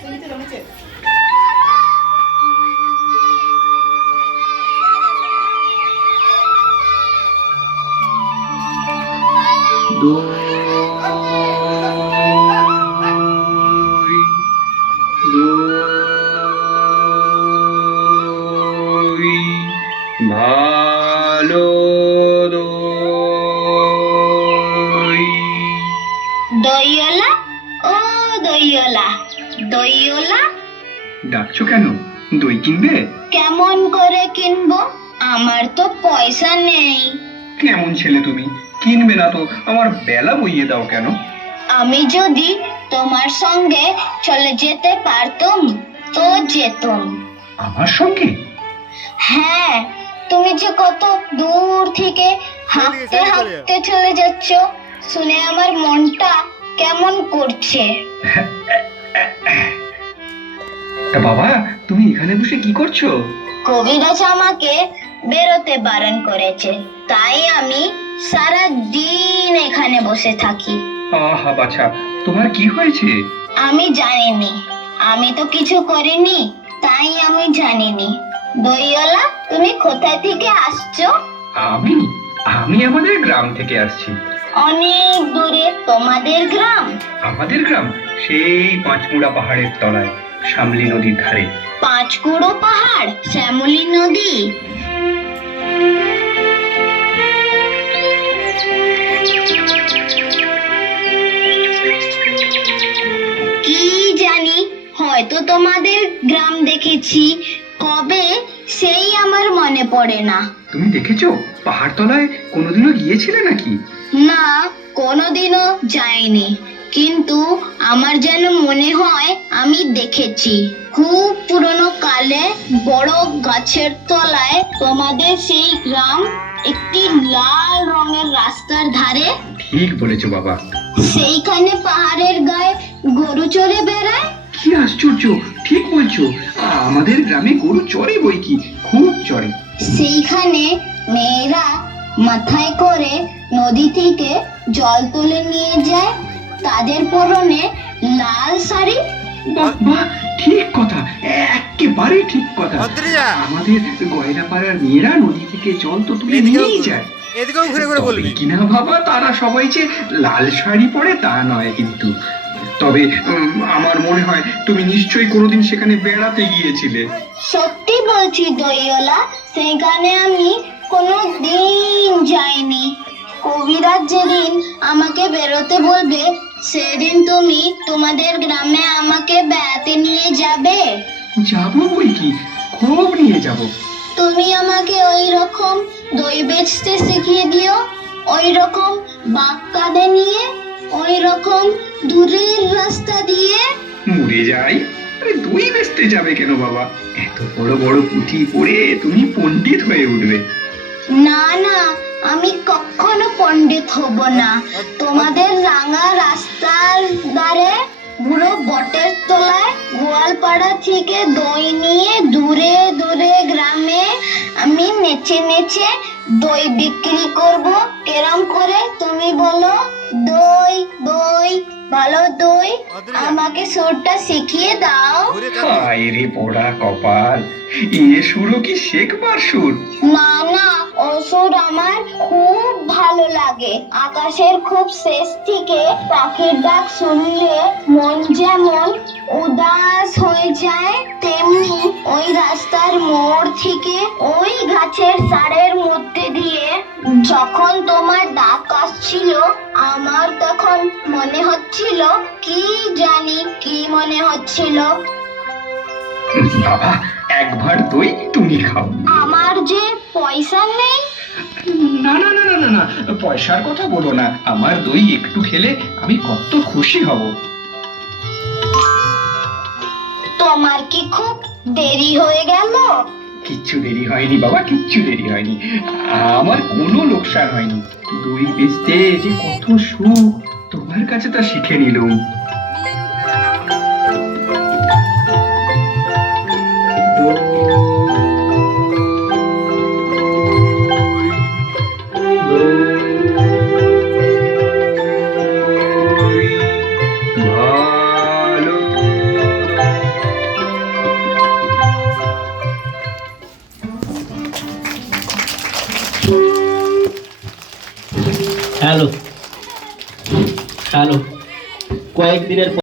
ভালো দইওয়ালা, ও দইওয়ালা, দইওয়ালা। ডাকছো কেন? দই কিনবে? কেমন করে কিনবো? আমার তো পয়সা নেই। কেমন ছেলে তুমি, কিনবে না তো আমার বেলা বইয়ে দাও কেন? আমি যদি তোমার সঙ্গে চলে যেতে পারতাম তো যেতাম। আমার সঙ্গে? হ্যাঁ, তুমি যে কত দূর থেকে হাঁটতে হাঁটতে চলে যাচ্ছ, শুনে আমার মনটা কেমন করছে। বাবা, তুমি এখানে বসে কি করছো? কবিরাজ আমাকে বেরোতে বারণ করেছে, তাই আমি সারা দিন এখানে বসে থাকি। আহা বাছা, তোমার কি হয়েছে? আমি জানিনি, আমি তো কিছু করিনি, তাই আমি জানিনি। দইওয়ালা, তুমি কোথা থেকে আসছো? আমি আমি আমাদের গ্রাম থেকে আসছি। অনেক দূরে তোমাদের গ্রাম? আমাদের গ্রাম সেই পাঁচমুড়া পাহাড়ের তলায়, শ্যামলী নদীর ধারে। পাঁচকুড়ো পাহাড়, শ্যামলী নদী। কি জানি, হয়তো তোমাদের গ্রাম দেখেছি, কবে সেই আমার মনে পড়ে না। তুমি দেখেছো পাহাড় তলায়? কোনোদিনও গিয়েছিলে নাকি? না, কোনোদিনও যাইনি, কিন্তু আমার যেন মনে হয় আমি দেখেছি। খুব পুরনো কালে বড় গাছের তলায় তোমাদের সেই গ্রাম, একটি লাল রঙের রাস্তার ধারে। ঠিক বলেছো বাবা। সেইখানে পাহাড়ের গায়ে গরু চড়ে বেড়ায়। কি আশ্চর্য, ঠিক বলছো। আমাদের গ্রামে গরু চড়ে বই কি, খুব চড়ে। সেইখানে মেয়েরা মাথায় করে নদী থেকে জল তুলে নিয়ে যায়, তাদের পরনে লাল শাড়ি। বাহ বাহ, ঠিক কথা, একেবারে ঠিক কথা। আমাদের গয়নাপাড়ার মেয়েরা নদী থেকে জল তো তুলে নিয়েই যায়। এদিকেও ঘুরে ঘুরে বলবি কিনা বাবা, তারা সবাই যে লাল শাড়ি পরে তা নয় কিন্তু। তবে আমার মনে হয় তুমি নিশ্চয়ই কোনোদিন সেখানে বেড়াতে গিয়েছিলে। সত্যি বলছি দইওয়ালা, সেখানে আমি কোনো দিন যাইনি। কবিরাজ যেদিন আমাকে বেরোতে বলবে, সেদিন তুমি তোমাদের গ্রামে আমাকে বেড়াতে নিয়ে যাবে। যাবো বই কি, খুব নিয়ে যাব। তুমি আমাকে ওই রকম দই বেচতে শিখিয়ে দিও, ওই রকম বাক্কাদে নিয়ে, ওই রকম দূরের রাস্তা দিয়ে। মরে যাই, আরে দই বেচতে যাবে কেন বাবা? এত বড় বড় পুঁথি পড়ে তুমি পণ্ডিত হয়ে উঠবে। না না, আমি কখনো পণ্ডিত হব না। তোমাদের রাঙা রাস্তার ধারে বুড়ো বটের তলায় গোয়ালপাড়া থেকে দই নিয়ে দূরে দূরে গ্রামে আমি নেচে নেচে দই বিক্রি করব। কেরম করে তুমি বলো? দই দই, ভালো দই, আমাকে সুরটা শিখিয়ে দাও। হায় রে পোড়া কপাল, এ সুরও কি শেখবার সুর? না না, অসুর আমার খুব ভালো লাগে। আকাশের খুব শেষ থেকে পাখির ডাক শুনলে মন যেমন উদাস হয়ে যায়, তেমনি ওই রাস্তার মোড় থেকে ওই গাছের সারের মধ্যে দিয়ে যখন তোমার ডাক আসছিল, আমার তখন মনে হচ্ছিল, কি জানি কি মনে হচ্ছিল। বাবা, একবার দই তুমি খাও। আমার যে পয়সা নেই। না না না না না না, পয়সার কথা বলো না। আমার দই একটু খেলে আমি কত খুশি হব। তোমার কি খুব দেরি হয়ে গেল? কিচ্ছু দেরি হয়নি বাবা, কিচ্ছু দেরি হয়নি। আমার কোনো লোকসান হয়নি। দই বেচতে যে কত সুখ, তোমার কাছে তা শিখে নিলুম। ভালো হ্যালো হ্যালো, কয়েকদিনের